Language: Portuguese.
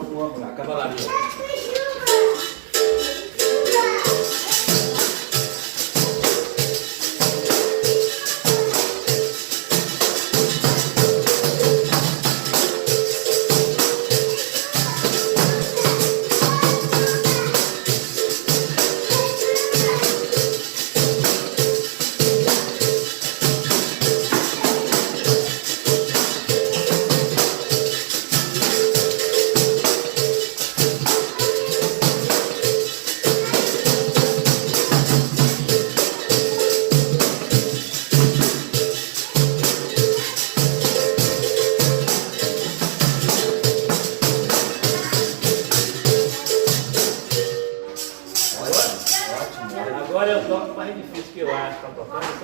Vamos lá, cavalaria. Agora eu toco mais difícil que eu acho para tocar.